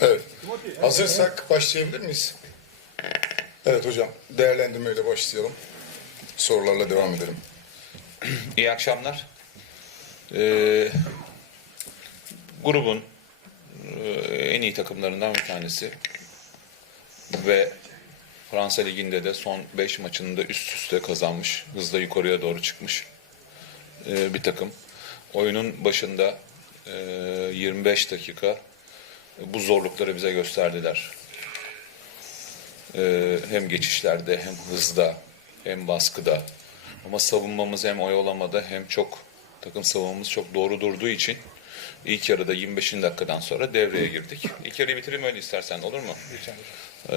Evet. Hazırsak başlayabilir miyiz? Evet hocam. Değerlendirmeyle başlayalım. Sorularla devam edelim. İyi akşamlar. Ee, grubun e, en iyi takımlarından bir tanesi ve Fransa Ligi'nde de son 5 maçında üst üste kazanmış, hızla yukarıya doğru çıkmış e, bir takım. Oyunun başında e, 25 dakika bu zorlukları bize gösterdiler. E, hem geçişlerde hem hızda hem baskıda ama savunmamız hem oyalamada hem çok takım savunmamız çok doğru durduğu için ilk yarıda 25. dakikadan sonra devreye girdik. İlk yarıyı bitireyim öyle istersen olur mu? Ee,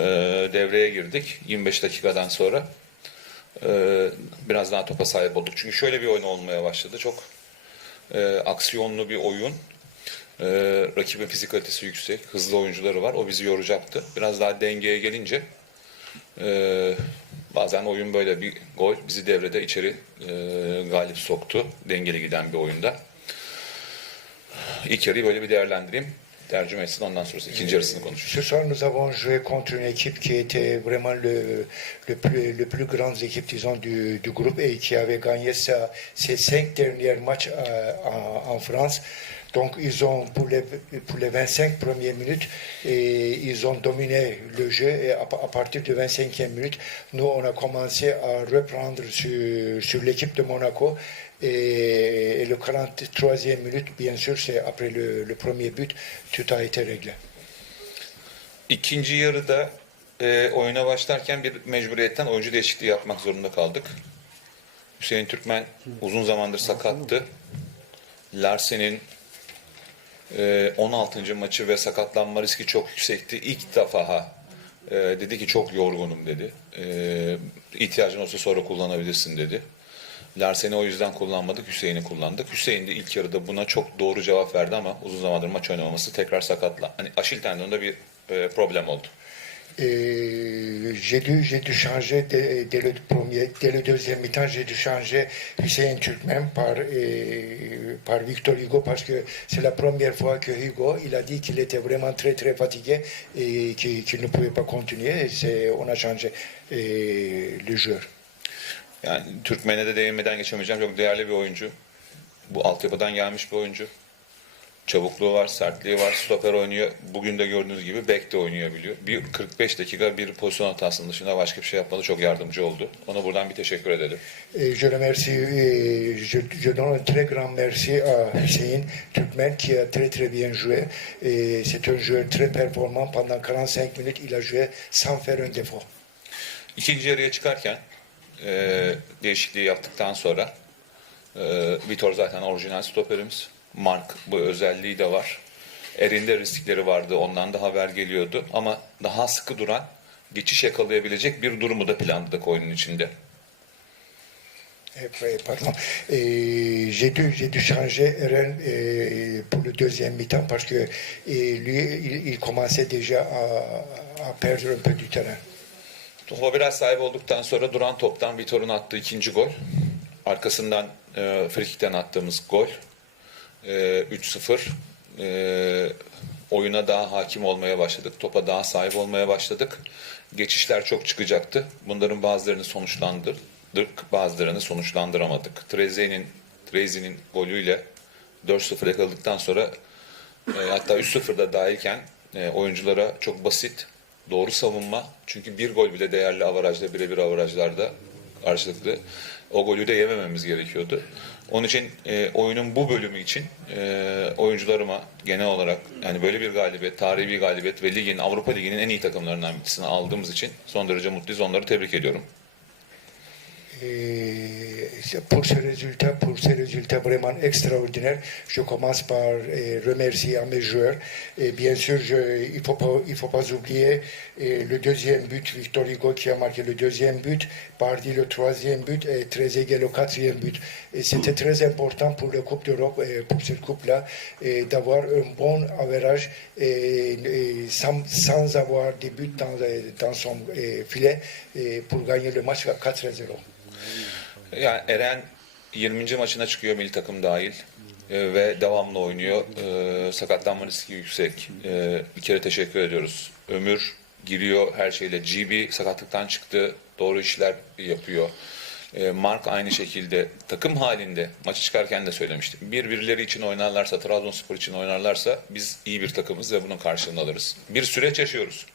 devreye girdik 25 dakikadan sonra. Ee, biraz daha topa sahip olduk. Çünkü şöyle bir oyun olmaya başladı. Çok e, aksiyonlu bir oyun. Ee, rakibin fizikalitesi yüksek, hızlı oyuncuları var. O bizi yoracaktı. Biraz daha dengeye gelince ee, bazen oyun böyle bir gol bizi devrede içeri e, galip soktu. Dengeli giden bir oyunda. İlk yarıyı böyle bir değerlendireyim. Tercüme etsin ondan sonrası ikinci yarısını konuşuruz. Ce soir, nous avons joué contre une équipe qui était vraiment le, le, plus, le plus grande équipe, disons, du, du groupe et qui avait gagné sa, ses cinq derniers matchs euh, en, en France. Donc, ils ont, pour les, pour les 25 premières minutes, et ils ont dominé le jeu. Et à, à partir de 25e minute, nous, on a commencé à reprendre sur, sur l'équipe de Monaco. Et, et le 43e minute, bien sûr, c'est après le, le premier but, tout a été réglé. İkinci yarıda e, oyuna başlarken bir mecburiyetten oyuncu değişikliği yapmak zorunda kaldık. Hüseyin Türkmen uzun zamandır sakattı. Larsen'in 16. maçı ve sakatlanma riski çok yüksekti. İlk defa ha, e, dedi ki çok yorgunum dedi. E, ihtiyacın olsa sonra kullanabilirsin dedi. Larsen'i o yüzden kullanmadık, Hüseyin'i kullandık. Hüseyin de ilk yarıda buna çok doğru cevap verdi ama uzun zamandır maç oynamaması tekrar sakatla. Hani Aşil tendonunda bir e, problem oldu. Et j'ai dû, j'ai dû changer dès, dès le premier, dès le deuxième mi-temps, j'ai dû changer Hussein Turkmen par, euh, par Victor Hugo parce que c'est la première fois que Hugo, il a dit qu'il était vraiment très très fatigué et qu'il qu'il ne pouvait pas continuer. Et c'est- on a changé euh, le joueur. Yani Türkmen'e de değinmeden geçemeyeceğim. Çok değerli bir oyuncu. Bu altyapıdan gelmiş bir oyuncu. Çabukluğu var, sertliği var, stoper oynuyor. Bugün de gördüğünüz gibi bek de oynayabiliyor. Bir 45 dakika bir pozisyon hatasının dışında başka bir şey yapmadı. Çok yardımcı oldu. Ona buradan bir teşekkür edelim. Et je remercie, et je, je donne un très grand merci à Hussein Turkmen qui a très très bien joué. C'est un joueur très performant. Pendant 45 minutes, il a joué sans faire un défaut. İkinci yarıya çıkarken e, değişikliği yaptıktan sonra e, Vitor zaten orijinal stoperimiz. Mark bu özelliği de var. Erinde riskleri vardı. Ondan da haber geliyordu. Ama daha sıkı duran, geçiş yakalayabilecek bir durumu da planladık oyunun içinde. Pardon. Et j'ai dû, j'ai dû changer Eren eh, pour le deuxième mi-temps parce que eh, lui, il, il commençait déjà à, à perdre un peu du terrain. Topa biraz sahip olduktan sonra duran toptan Vitor'un attığı ikinci gol. Arkasından e, frikikten attığımız gol. E, 3-0. E, oyuna daha hakim olmaya başladık. Topa daha sahip olmaya başladık. Geçişler çok çıkacaktı. Bunların bazılarını sonuçlandırdık, bazılarını sonuçlandıramadık. Treze'nin Treze'nin golüyle 4-0 yakaladıktan sonra e, hatta 3-0'da dahilken e, oyunculara çok basit, doğru savunma. Çünkü bir gol bile değerli avarajda, birebir avarajlarda karşılıklı. O golü de yemememiz gerekiyordu. Onun için e, oyunun bu bölümü için e, oyuncularıma genel olarak yani böyle bir galibiyet, tarihi bir galibiyet ve ligin, Avrupa Ligi'nin en iyi takımlarından birisini aldığımız için son derece mutluyuz. Onları tebrik ediyorum. Et pour ce résultat, pour ces résultats vraiment extraordinaires, je commence par remercier mes joueurs. Et bien sûr, il ne faut pas, oublier le deuxième but, Victor Hugo qui a marqué le deuxième but, Bardi le troisième but et Trezeguet le quatrième but. Et c'était très important pour la Coupe d'Europe pour cette coupe-là d'avoir un bon average et, et sans, avoir des buts dans, son filet et pour gagner le match à 4-0. Yani Eren 20. maçına çıkıyor milli takım dahil. e, ve devamlı oynuyor. E, sakatlanma riski yüksek. E, bir kere teşekkür ediyoruz. Ömür giriyor her şeyle. GB sakatlıktan çıktı. Doğru işler yapıyor. E, Mark aynı şekilde takım halinde maçı çıkarken de söylemiştim. Birbirleri için oynarlarsa, Trabzonspor için oynarlarsa biz iyi bir takımız ve bunun karşılığını alırız. Bir süreç yaşıyoruz.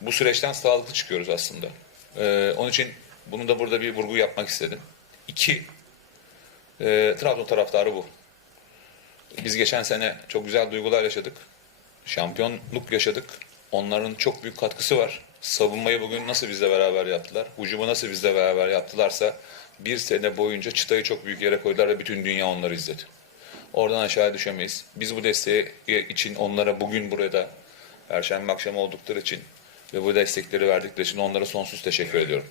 Bu süreçten sağlıklı çıkıyoruz aslında. E, onun için bunu da burada bir vurgu yapmak istedim. İki, e, Trabzon taraftarı bu. Biz geçen sene çok güzel duygular yaşadık. Şampiyonluk yaşadık. Onların çok büyük katkısı var. Savunmayı bugün nasıl bizle beraber yaptılar? Hücumu nasıl bizle beraber yaptılarsa bir sene boyunca çıtayı çok büyük yere koydular ve bütün dünya onları izledi. Oradan aşağıya düşemeyiz. Biz bu desteği için onlara bugün burada Perşembe akşamı oldukları için ve bu destekleri verdikleri için onlara sonsuz teşekkür ediyorum.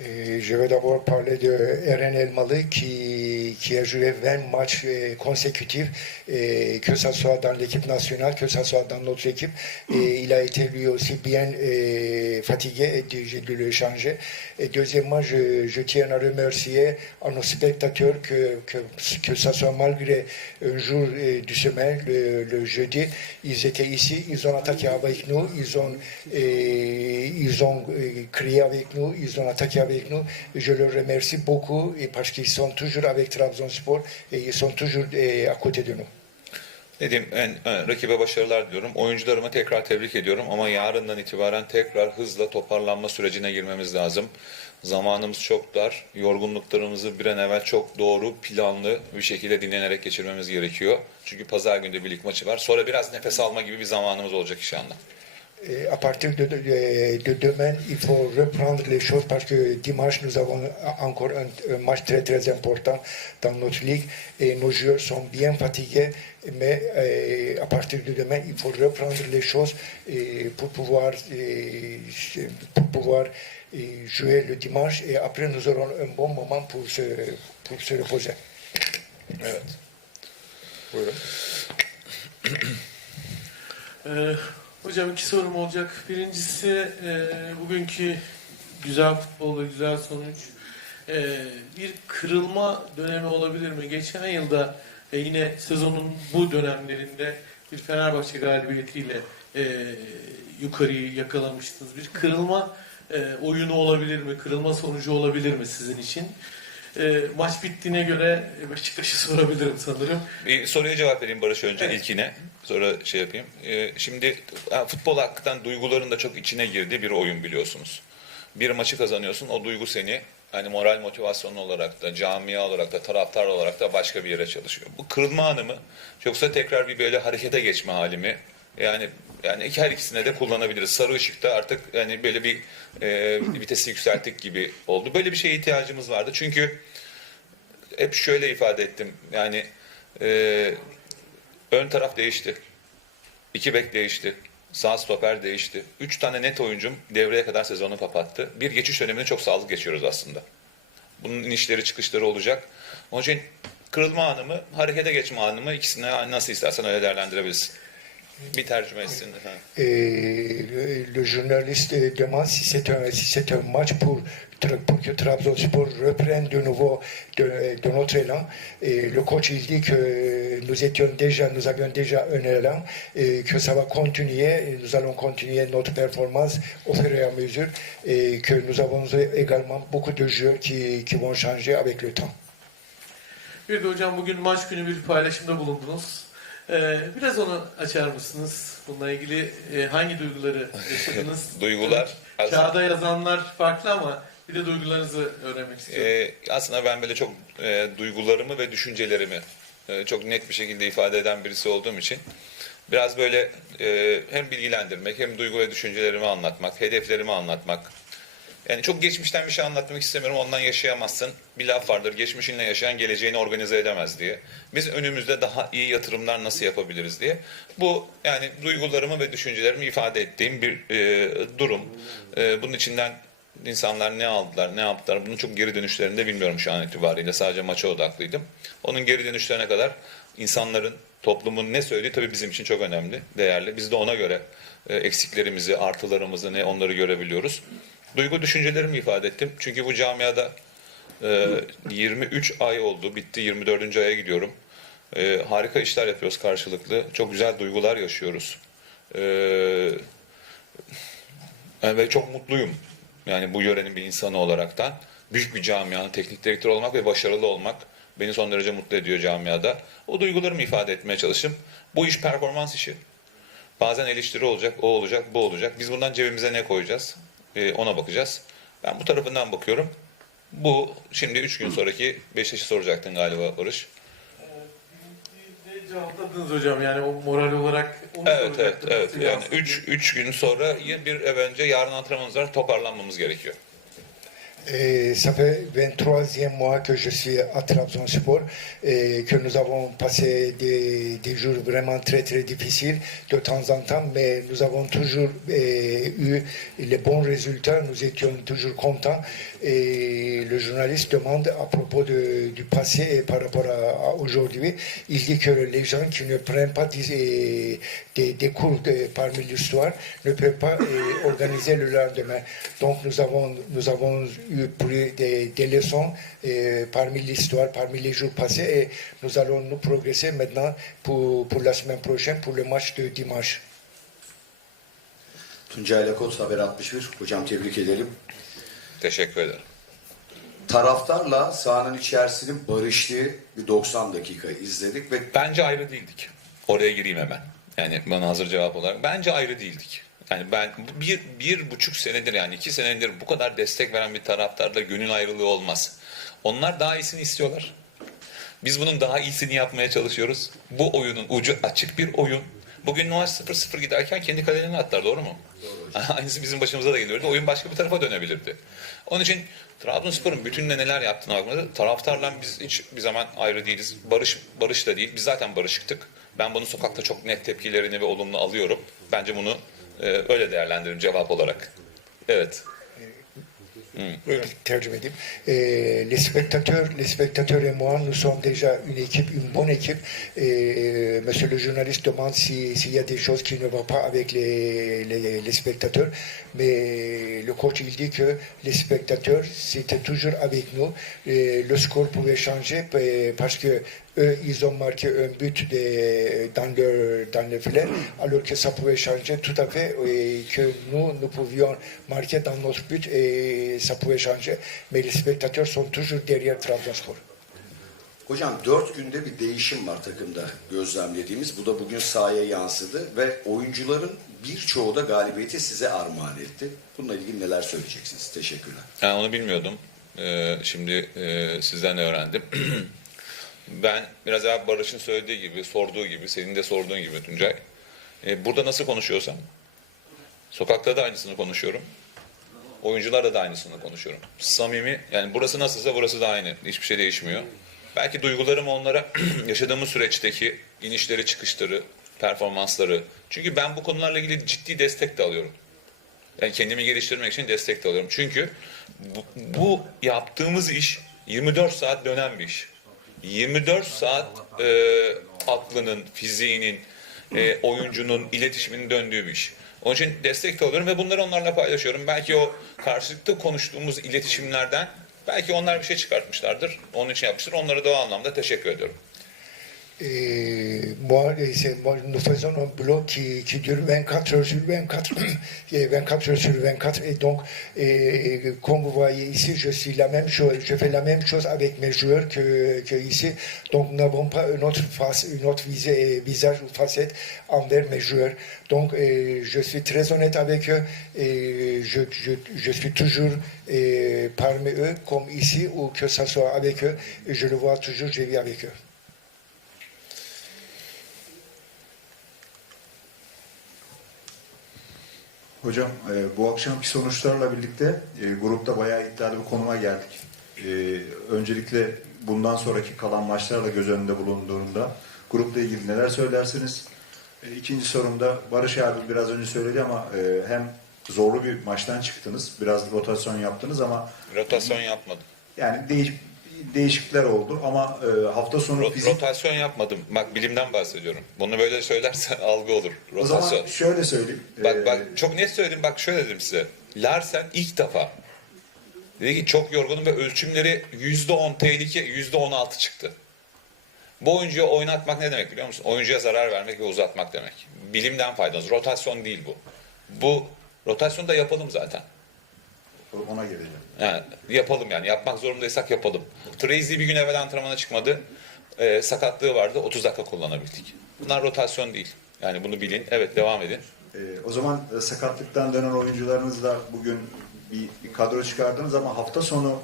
Je vais d'abord parler de Eren Elmalı qui, qui a joué 20 matchs consécutifs, que ce soit dans l'équipe nationale, que ce soit dans notre équipe. Et il a été lui aussi bien euh, fatigué et j'ai dû le changer. Et deuxièmement, je, je tiens à remercier à nos spectateurs que, que, que ce soit malgré un jour euh, du semaine, le, jeudi, ils étaient ici, ils ont attaqué avec nous, ils ont, ils ont euh, crié avec nous, ils ont attaqué avec nous. Et je leur remercie beaucoup parce qu'ils sont toujours avec Trabzonspor et ils sont toujours euh, à côté de nous. Ne diyeyim, en, en, rakibe başarılar diliyorum. Oyuncularımı tekrar tebrik ediyorum ama yarından itibaren tekrar hızla toparlanma sürecine girmemiz lazım. Zamanımız çok dar. Yorgunluklarımızı bir an evvel çok doğru, planlı bir şekilde dinlenerek geçirmemiz gerekiyor. Çünkü pazar günü de bir lig maçı var. Sonra biraz nefes alma gibi bir zamanımız olacak inşallah. Et à partir de, de, de demain, il faut reprendre les choses parce que dimanche, nous avons encore un, un match très très important dans notre ligue et nos joueurs sont bien fatigués. Mais euh, à partir de demain, il faut reprendre les choses et pour pouvoir, et, pour pouvoir et jouer le dimanche et après nous aurons un bon moment pour se, pour se reposer. Evet. Buyurun. Hocam iki sorum olacak. Birincisi e, bugünkü güzel futbol ve güzel sonuç e, bir kırılma dönemi olabilir mi? Geçen yılda e, yine sezonun bu dönemlerinde bir Fenerbahçe galibiyetiyle e, yukarıyı yakalamıştınız. Bir kırılma e, oyunu olabilir mi? Kırılma sonucu olabilir mi sizin için? E, maç bittiğine göre Beşiktaş'ı sorabilirim sanırım. Bir soruya cevap vereyim Barış önce ilkine. Sonra şey yapayım. Ee, şimdi futbol hakikaten duyguların da çok içine girdiği bir oyun biliyorsunuz. Bir maçı kazanıyorsun o duygu seni hani moral motivasyon olarak da camia olarak da taraftar olarak da başka bir yere çalışıyor. Bu kırılma anı mı yoksa tekrar bir böyle harekete geçme hali mi? Yani yani iki her ikisine de kullanabiliriz. Sarı ışıkta artık yani böyle bir e, vitesi yükselttik gibi oldu. Böyle bir şeye ihtiyacımız vardı. Çünkü hep şöyle ifade ettim. Yani e, ön taraf değişti. İki bek değişti. Sağ stoper değişti. Üç tane net oyuncum devreye kadar sezonu kapattı. Bir geçiş dönemini çok sağlıklı geçiyoruz aslında. Bunun inişleri çıkışları olacak. Onun için kırılma anı mı, harekete geçme anı mı ikisini nasıl istersen öyle değerlendirebilirsin. Bir tercüme etsin. Ha. Et le, le journaliste demande si c'est un, si c'est un match pour, pour que Trabzonspor reprenne de nouveau de, de notre élan. Et le coach il dit que nous étions déjà, nous avions déjà un élan et que ça va continuer. Et nous allons continuer notre performance au fur et à mesure et que nous avons également beaucoup de joueurs qui, qui vont changer avec le temps. Bir de hocam bugün maç günü bir paylaşımda bulundunuz. Ee, biraz onu açar mısınız? Bununla ilgili e, hangi duyguları yaşadınız? Duygular. Kağıda yazanlar farklı ama bir de duygularınızı öğrenmek istiyorum. Ee, aslında ben böyle çok e, duygularımı ve düşüncelerimi e, çok net bir şekilde ifade eden birisi olduğum için biraz böyle e, hem bilgilendirmek hem duygu ve düşüncelerimi anlatmak, hedeflerimi anlatmak. Yani çok geçmişten bir şey anlatmak istemiyorum. Ondan yaşayamazsın. Bir laf vardır. Geçmişinle yaşayan geleceğini organize edemez diye. Biz önümüzde daha iyi yatırımlar nasıl yapabiliriz diye. Bu yani duygularımı ve düşüncelerimi ifade ettiğim bir e, durum. E, bunun içinden insanlar ne aldılar, ne yaptılar bunun çok geri dönüşlerini de bilmiyorum şu an itibariyle. Sadece maça odaklıydım. Onun geri dönüşlerine kadar insanların, toplumun ne söylediği tabii bizim için çok önemli, değerli. Biz de ona göre e, eksiklerimizi, artılarımızı ne onları görebiliyoruz. Duygu düşüncelerimi ifade ettim. Çünkü bu camiada e, 23 ay oldu, bitti 24. aya gidiyorum. E, harika işler yapıyoruz karşılıklı. Çok güzel duygular yaşıyoruz. E, ve çok mutluyum. Yani bu yörenin bir insanı olaraktan. Büyük bir camianın teknik direktörü olmak ve başarılı olmak beni son derece mutlu ediyor camiada. O duygularımı ifade etmeye çalıştım. Bu iş performans işi. Bazen eleştiri olacak, o olacak, bu olacak. Biz bundan cebimize ne koyacağız? Ee, ona bakacağız. Ben bu tarafından bakıyorum. Bu şimdi üç gün sonraki Beşiktaş'ı soracaktın galiba Barış. Cevapladınız hocam yani o moral olarak onu Evet evet soracaktım. evet. Yani yansıdı? 3 3 gün sonra bir ev önce yarın antrenmanımız var. Toparlanmamız gerekiyor. Ça fait 23e mois que je suis à Trabzonspor et que nous avons passé des, des jours vraiment très très difficiles de temps en temps, mais nous avons toujours eh, eu les bons résultats, nous étions toujours contents. Et le journaliste demande à propos du passé et par rapport à, aujourd'hui, il dit que les gens qui ne prennent pas des, des, des cours de- parmi l'histoire ne peuvent pas eh, organiser le lendemain. Donc nous avons, nous avons eu pris des, des leçons eh, parmi l'histoire, parmi les jours passés et nous allons nous progresser maintenant pour, pour la semaine prochaine, pour le match de dimanche. Tuncay Lakot Haber 61. Hocam tebrik edelim. Teşekkür ederim. Taraftarla sahanın içerisinin barıştığı bir 90 dakika izledik ve Bence ayrı değildik. Oraya gireyim hemen. Yani bana hazır cevap olarak. Bence ayrı değildik. Yani ben bir, bir buçuk senedir yani iki senedir bu kadar destek veren bir taraftarla gönül ayrılığı olmaz. Onlar daha iyisini istiyorlar. Biz bunun daha iyisini yapmaya çalışıyoruz. Bu oyunun ucu açık bir oyun. Bugün Noel 0-0 giderken kendi kalelerini attılar doğru mu? Aynısı bizim başımıza da geliyordu. Oyun başka bir tarafa dönebilirdi. Onun için Trabzonspor'un bütününe neler yaptığına bakmada taraftarla biz hiç bir zaman ayrı değiliz. Barış barış da değil. Biz zaten barışıktık. Ben bunu sokakta çok net tepkilerini ve olumlu alıyorum. Bence bunu les spectateurs, et moi, nous sommes déjà une équipe, une bonne équipe. Monsieur le journaliste demande si- s'il y a des choses qui ne vont pas avec les, les, spectateurs. Mais le coach, il dit que les spectateurs, c'était toujours avec nous. Et le score pouvait changer pa- parce que eux, ils ont marqué un but de- dans, leur, dans le filet, alors que ça pouvait changer tout à fait et que nous, nous pouvions marquer dans notre but et ça pouvait changer. Mais les spectateurs sont toujours derrière Trabzonspor. hocam 4 günde bir değişim var takımda gözlemlediğimiz. Bu da bugün sahaya yansıdı ve oyuncuların birçoğu da galibiyeti size armağan etti. Bununla ilgili neler söyleyeceksiniz? Teşekkürler. Ben onu bilmiyordum. Ee, şimdi e, sizden de öğrendim. ben biraz evvel Barış'ın söylediği gibi, sorduğu gibi, senin de sorduğun gibi Tuncay. e, burada nasıl konuşuyorsam, sokakta da aynısını konuşuyorum. Oyuncularla da aynısını konuşuyorum. Samimi, yani burası nasılsa burası da aynı. Hiçbir şey değişmiyor. Belki duygularım onlara yaşadığımız süreçteki inişleri, çıkışları, performansları. Çünkü ben bu konularla ilgili ciddi destek de alıyorum. Yani kendimi geliştirmek için destek de alıyorum. Çünkü bu, bu yaptığımız iş 24 saat dönen bir iş. 24 saat e, aklının, fiziğinin, e, oyuncunun, iletişiminin döndüğü bir iş. Onun için destek de alıyorum ve bunları onlarla paylaşıyorum. Belki o karşılıklı konuştuğumuz iletişimlerden belki onlar bir şey çıkartmışlardır. Onun için yapmıştır. Onlara da o anlamda teşekkür ediyorum. Et moi, et moi, nous faisons un boulot qui, qui dure 24 heures sur 24, et 24 heures sur 24. Et donc, et, comme vous voyez ici, je fais la même chose avec mes joueurs que, que ici. Donc, nous n'avons pas une autre face, une autre visage ou facette envers mes joueurs. Donc, et je suis très honnête avec eux et je, je, suis toujours et, parmi eux, comme ici, ou que ce soit avec eux. Et je le vois toujours, je vis avec eux. Hocam e, bu akşamki sonuçlarla birlikte e, grupta bayağı iddialı bir konuma geldik. E, öncelikle bundan sonraki kalan maçlarla göz önünde bulunduğunda grupla ilgili neler söylersiniz? E, ikinci sorumda Barış abi biraz önce söyledi ama e, hem zorlu bir maçtan çıktınız, biraz rotasyon yaptınız ama Rotasyon yapmadım. yani değiş, değişiklikler oldu ama e, hafta sonu Ro- fizik... rotasyon yapmadım. Bak bilimden bahsediyorum. Bunu böyle söylersen algı olur. O Rotasyon. zaman şöyle söyleyeyim. Bak E, bak çok net söyledim. Bak şöyle dedim size. Larsen ilk defa dedi ki çok yorgunum ve ölçümleri %10 tehlike %16 çıktı. Bu oyuncuya oynatmak ne demek biliyor musun? Oyuncuya zarar vermek ve uzatmak demek. Bilimden faydalanız. Rotasyon değil bu. Bu rotasyonu da yapalım zaten. Ona geleceğim. Yani yapalım yani. Yapmak zorundaysak yapalım. Tracy bir gün evvel antrenmana çıkmadı. Ee, sakatlığı vardı. 30 dakika kullanabildik. Bunlar rotasyon değil. Yani bunu bilin. Evet devam edin. Ee, o zaman e, sakatlıktan dönen oyuncularınızla bugün bir, bir kadro çıkardınız ama hafta sonu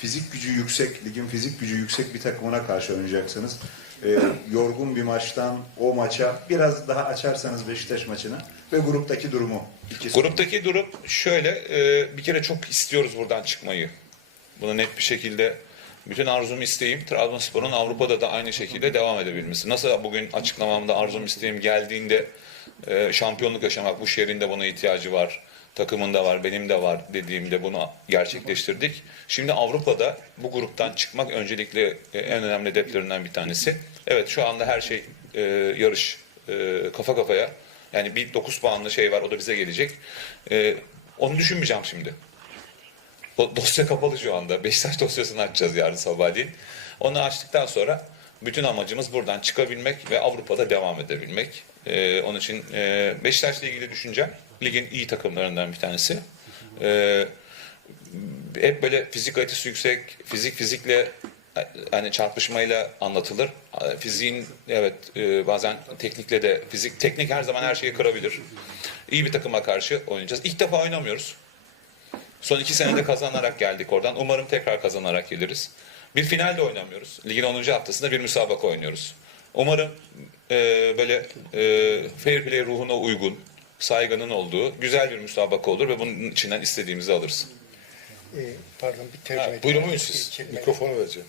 fizik gücü yüksek, ligin fizik gücü yüksek bir takımına karşı oynayacaksınız. Ee, yorgun bir maçtan o maça biraz daha açarsanız Beşiktaş maçını ve gruptaki durumu. iki soru. Gruptaki durum şöyle. e, bir kere çok istiyoruz buradan çıkmayı. Bunu net bir şekilde bütün arzum isteğim Trabzonspor'un Avrupa'da da aynı şekilde devam edebilmesi. Nasıl bugün açıklamamda arzum isteğim geldiğinde e, şampiyonluk yaşamak bu şehrin de buna ihtiyacı var. Takımın da var, benim de var dediğimde bunu gerçekleştirdik. Şimdi Avrupa'da bu gruptan çıkmak öncelikle e, en önemli hedeflerinden bir tanesi. Evet şu anda her şey e, yarış e, kafa kafaya. Yani bir 9 puanlı şey var o da bize gelecek. E, onu düşünmeyeceğim şimdi. O dosya kapalı şu anda. Beşiktaş dosyasını açacağız yarın sabahleyin. Onu açtıktan sonra bütün amacımız buradan çıkabilmek ve Avrupa'da devam edebilmek. Ee, onun için e, Beşiktaş'la ilgili düşüncem ligin iyi takımlarından bir tanesi. Ee, hep böyle fizik kalitesi yüksek, fizik fizikle hani çarpışmayla anlatılır. Fiziğin evet e, bazen teknikle de fizik teknik her zaman her şeyi kırabilir. İyi bir takıma karşı oynayacağız. İlk defa oynamıyoruz. Son iki senede kazanarak geldik oradan. Umarım tekrar kazanarak geliriz. Bir finalde oynamıyoruz. Ligin 10. haftasında bir müsabaka oynuyoruz. Umarım e, böyle e, fair play ruhuna uygun, saygının olduğu güzel bir müsabaka olur ve bunun içinden istediğimizi alırız. E, pardon bir tercüme Ha, buyurun buyurun siz. Mikrofonu vereceğim.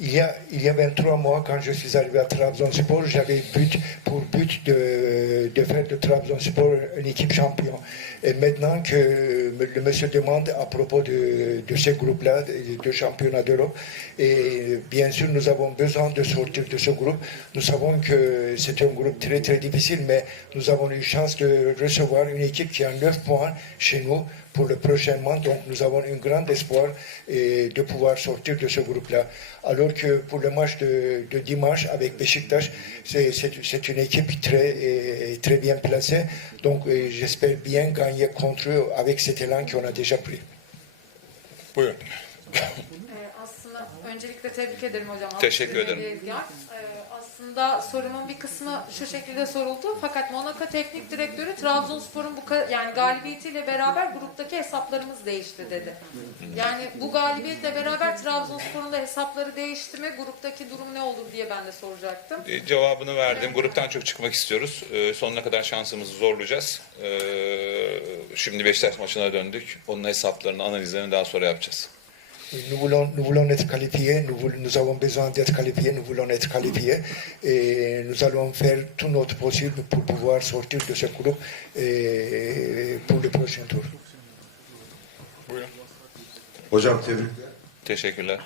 Il, y a, il y a 23 mois, quand je suis arrivé à Trabzonspor, j'avais but pour but de, de faire de Trabzonspor une équipe champion. Et maintenant que le monsieur demande à propos de, de ce groupe-là, de, de championnat d'Europe, et bien sûr, nous avons besoin de sortir de ce groupe. Nous savons que c'est un groupe très très difficile, mais nous avons eu chance de recevoir une équipe qui a 9 points chez nous pour le prochain mois. Donc nous avons un grand espoir et de pouvoir sortir de ce groupe-là. Alors que pour le match de, de dimanche avec Beşiktaş, c'est- une équipe très, et très bien placée. Donc euh, j'espère bien gagner contre eux avec cet élan qu'on a déjà pris. Buyurun. Aslında öncelikle tebrik ederim hocam. Teşekkür Aslında ederim. bir Edgar. Ee, aslında sorumun bir kısmı şu şekilde soruldu. Fakat Monaco Teknik Direktörü Trabzonspor'un bu yani galibiyetiyle beraber gruptaki hesaplarımız değişti dedi. Yani bu galibiyetle beraber Trabzonspor'un da hesapları değişti mi? Gruptaki durum ne olur diye ben de soracaktım. E, cevabını verdim. Gruptan çok çıkmak istiyoruz. E, sonuna kadar şansımızı zorlayacağız. E, şimdi Beşiktaş maçına döndük. Onun hesaplarını, analizlerini daha sonra yapacağız. Nous voulons, nous voulons être qualifiés, nous, voulons- nous avons besoin d'être qualifiés, nous voulons être qualifiés et nous allons faire tout notre possible pour pouvoir sortir de ce groupe et pour le prochain tour. Buyurun. Hocam tebrikler. Teşekkürler.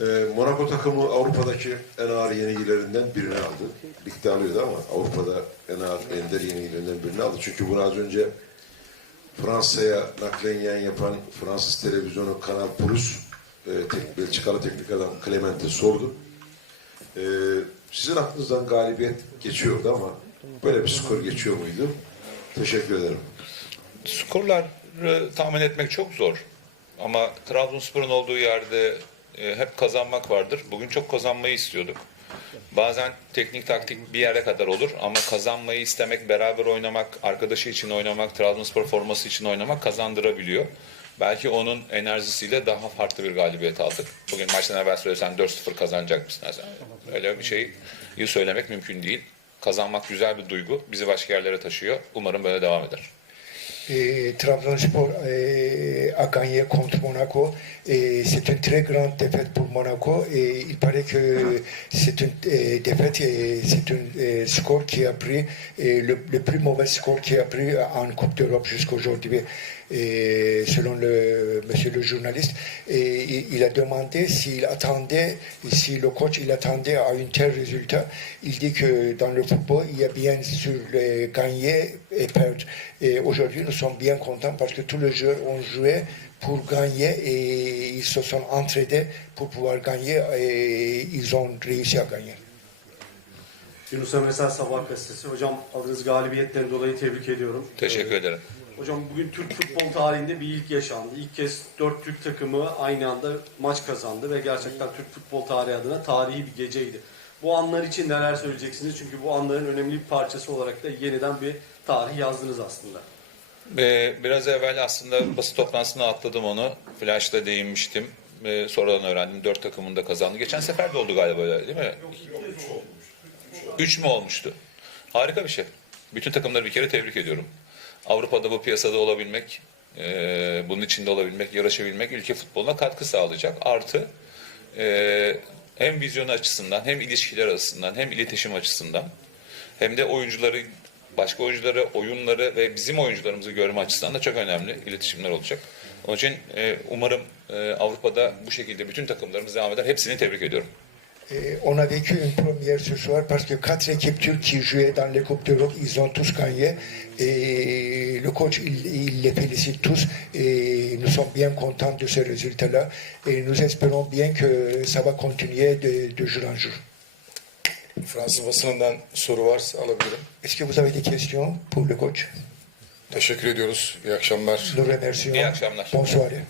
Ee, Monaco takımı Avrupa'daki en ağır yenilgilerinden birini aldı. Ligde alıyordu ama Avrupa'da en ağır ender yenilgilerinden birini aldı. Çünkü bunu az önce Fransa'ya naklen yayın yapan Fransız televizyonu Kanal Plus e, tek, Belçikalı teknik adam Clemente sordu. Ee, sizin aklınızdan galibiyet geçiyordu ama böyle bir skor geçiyor muydu? Teşekkür ederim. Skorları tahmin etmek çok zor. Ama Trabzonspor'un olduğu yerde e, hep kazanmak vardır. Bugün çok kazanmayı istiyorduk. Bazen teknik taktik bir yere kadar olur ama kazanmayı istemek, beraber oynamak, arkadaşı için oynamak, Trabzonspor forması için oynamak kazandırabiliyor. Belki onun enerjisiyle daha farklı bir galibiyet aldık. Bugün maçtan evvel söylesen 4-0 kazanacak mısın? mesela? Öyle bir şeyi söylemek mümkün değil. Kazanmak güzel bir duygu. Bizi başka yerlere taşıyor. Umarım böyle devam eder. Et Trabzonspor a gagné contre Monaco et c'est une très grande défaite pour Monaco et il paraît que c'est une défaite et c'est un score qui a pris euh, le, le plus mauvais score qui a pris en Coupe d'Europe jusqu'aujourd'hui. Et selon le monsieur le journaliste, et il, il a demandé s'il attendait, si le coach il attendait à un tel résultat. Il dit que dans le football, il y a bien sûr les gagner et perdre. Et aujourd'hui, nous sommes bien contents parce que tous les joueurs ont joué pour gagner et ils se sont entraînés pour pouvoir gagner et ils ont réussi à gagner. Yunus Emre Sabah gazetesi. Hocam aldığınız galibiyetten dolayı tebrik ediyorum. Teşekkür ederim. Hocam bugün Türk futbol tarihinde bir ilk yaşandı. İlk kez dört Türk takımı aynı anda maç kazandı ve gerçekten Türk futbol tarihi adına tarihi bir geceydi. Bu anlar için neler söyleyeceksiniz? Çünkü bu anların önemli bir parçası olarak da yeniden bir tarih yazdınız aslında. Ee, biraz evvel aslında basın toplantısına atladım onu. Flash'ta değinmiştim. Ee, sonradan öğrendim. Dört takımın da kazandı. Geçen sefer de oldu galiba öyle değil mi? Üç mü olmuştu? Harika bir şey. Bütün takımları bir kere tebrik ediyorum. Avrupa'da bu piyasada olabilmek, e, bunun içinde olabilmek, yarışabilmek ülke futboluna katkı sağlayacak. Artı e, hem vizyon açısından, hem ilişkiler açısından, hem iletişim açısından, hem de oyuncuları, başka oyuncuları, oyunları ve bizim oyuncularımızı görme açısından da çok önemli iletişimler olacak. Onun için e, umarım e, Avrupa'da bu şekilde bütün takımlarımız devam eder. Hepsini tebrik ediyorum. On a vécu une première ce soir parce que quatre équipes turques qui jouaient dans les Coupes d'Europe, ils ont tous gagné. Et le coach, il, il les félicite tous. Et nous sommes bien contents de ce résultat-là. Et nous espérons bien que ça va continuer de, de jour en jour. Fransız basınından soru varsa alabilirim. Est-ce que vous avez des questions pour le coach Teşekkür ediyoruz. İyi akşamlar. Nous remercions. İyi akşamlar. Bonne soirée.